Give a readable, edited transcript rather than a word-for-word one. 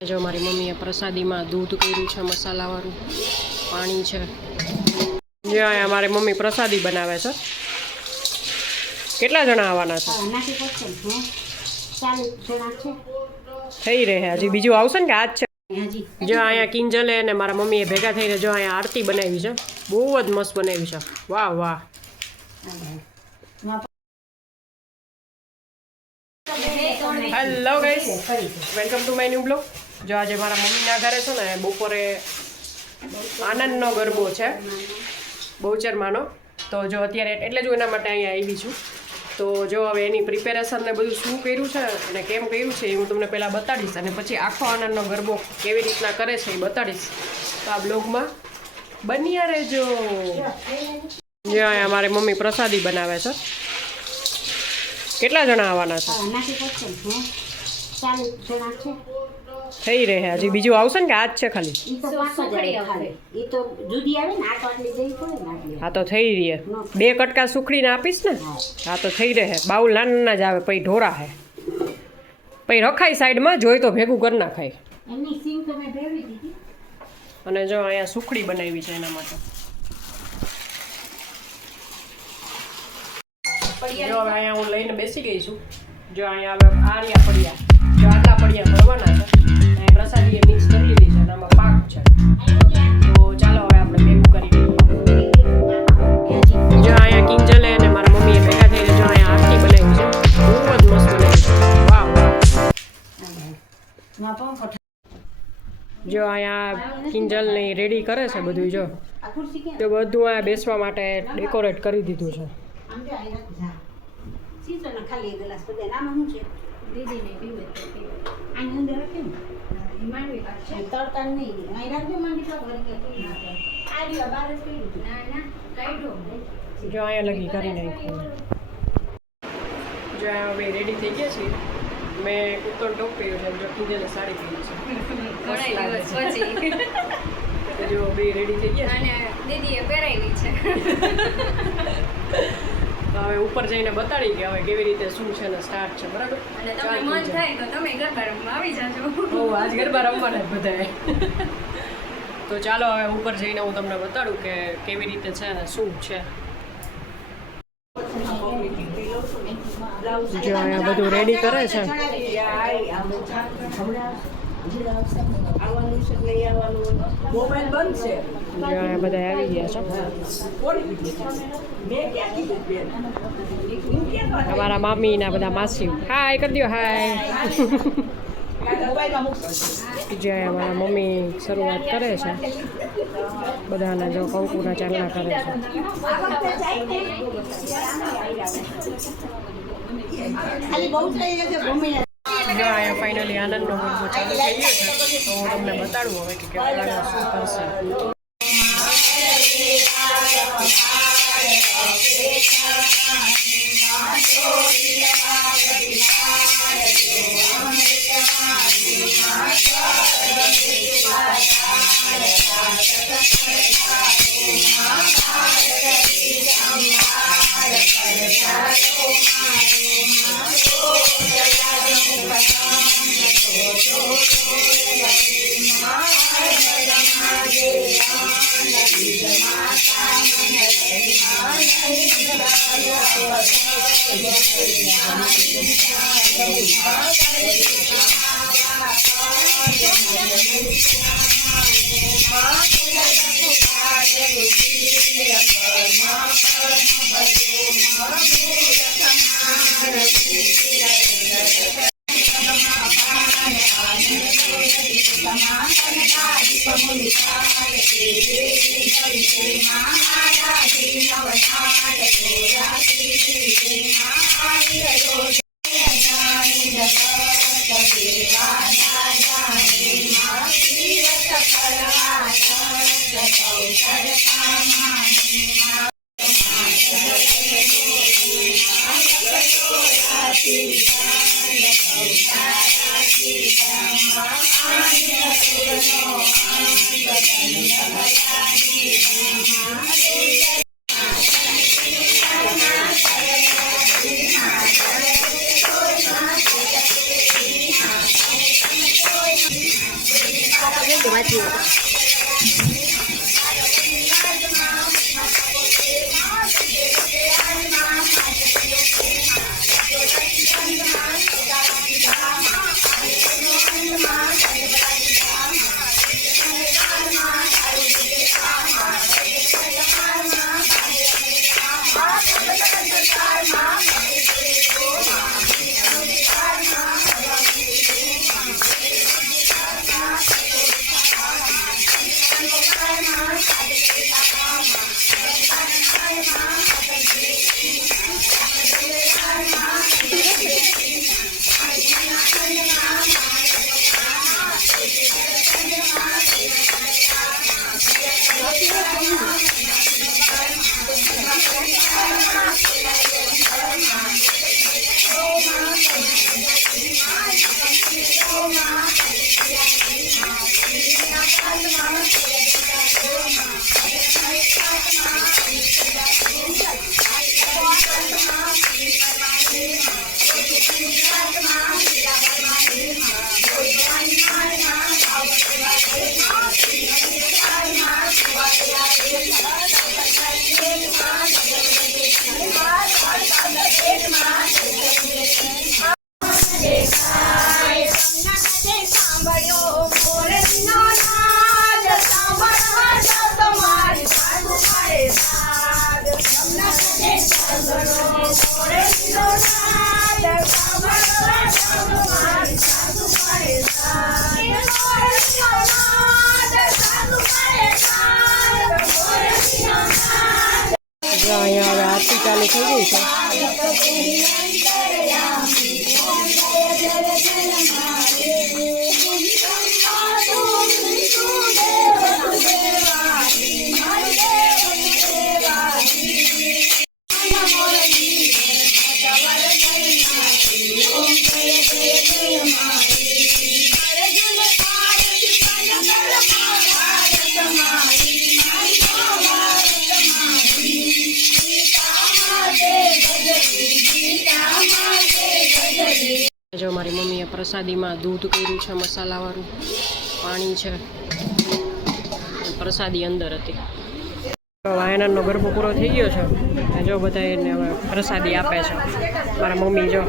जो मारी मम्मीए प्रसादी में दूध कर्યું છે મસાલાવાળું પાણી છે જે આ અમારી મમ્મી પ્રસાદી બનાવે છે કેટલા જણા આવવાના છે થઈ રહે હજી બીજું આવશે ને કે આજ છે જો અહીંયા કિંજલે અને મારા મમ્મીએ ભેગા થઈને જો અહીંયા આરતી બનાવી છે બહુ જ મસ્ત બનાવી છે વાહ વાહ hello guys welcome to my new blog जो आज मारा मम्मी ना घरे छे ने बपोरे आनंदनो गरबो छे बहुचरमानो तो जो अत्यारे एटले जो एना माटे अहींया आवी छुं तो जो हवे एनी प्रिपेरेशन ने बधुं शुं कर्युं छे अने केम कर्युं छे हुं तमने पहेला बताडीश अने पछी आखो आनंदनो गरबो केवी रीतना करे छे ए बताडीश तो आ ब्लॉगमां बन्या रहेजो जो अहींया मारी मम्मी प्रसादी बनावे छे કેટલા જણા આવવાના છે થઈ રહે હજી બીજું આવશે ને કે આજ છે ખાલી હા તો થઈ રહી બે કટકા સુખડીને આપીશ ને હા તો થઈ રહે બાઉલ નાના જ આવે પછી ઢોરા હે પછી રખાય સાઈડમાં જોઈ તો ભેગું કરી નાખાય અને જો અહીંયા સુખડી બનાવી છે એના માટે जो अँ हूँ लईने बेसी गई छूँ जो अँ आरिया पड़िया जो आटला पड़िया भरवाना है प्रसादी मिक्स कर लीधी है पाक है तो चलो हमें अपने भेगू करी जो अँ किंजले ने मारा मम्मीए भेगा थईने जो अँ आरती बनावी है बहुत मस्त बनावी है वाह जो अँ किंजल ने रेडी करे छे बधुं जो तो बधुं आ बेसवा माटे डेकोरेट करी दीधुं छे खाली ग्लास पर नाम हूँ छे दीदी ने पीवे तो पीवे आनी अंदर रखे ने मांडवी काढ तड़का नहीं आई राख दो मांडवी तो भर के पी ना आ रियो बार पी ना ना काढो जो आया लगी करी नाखो जो आ वे रेडी થઈ ગયા છે मैं कुत्तों टॉप पे जो जो किंजले साड़ी पहनी છે घણા દિવस પછી जो बे रेडी થઈ ગયા અને દીદીએ પહેરાવી છે तो हमें ऊपर जाइने बताड़ी के हमें केवी रीते शुं छे ने स्टार्ट छे बराबर अने तमने मन थाय तो तमे गरबा रमवा आवी जाजो ओ आज गरबा रमवाना बधाए तो चालो हमें ऊपर जाइने हूँ तमने बताडું के केवी रीते छे ने शुं छे जो आ બધું રેડી કરે છે મોબાઈલ બંધ છે બધા આવી ગયા છે અમારા મામી ના બધા માસી હાય કરી દો હાય જે અમારા મમ્મી શરૂઆત કરે છે બધાને જો કંકુના ચાલના કરે છે जो आया फाइनली आनंद गरबो चालू થઈ ગયો છે તો હું તમને બતાડું હવે કે કેટલા શું કરશે અહીંયા હવે આરતી ચાલુ થઈ ગઈ છે. જો મારી મમ્મીએ પ્રસાદીમાં દૂધ કર્યું છે, મસાલાવાળું પાણી છે, પ્રસાદી અંદર હતી. વાયનાનો ગરબો પૂરો થઈ ગયો છે. જો બધા એને હવે પ્રસાદી આપે છે. મારા મમ્મી જો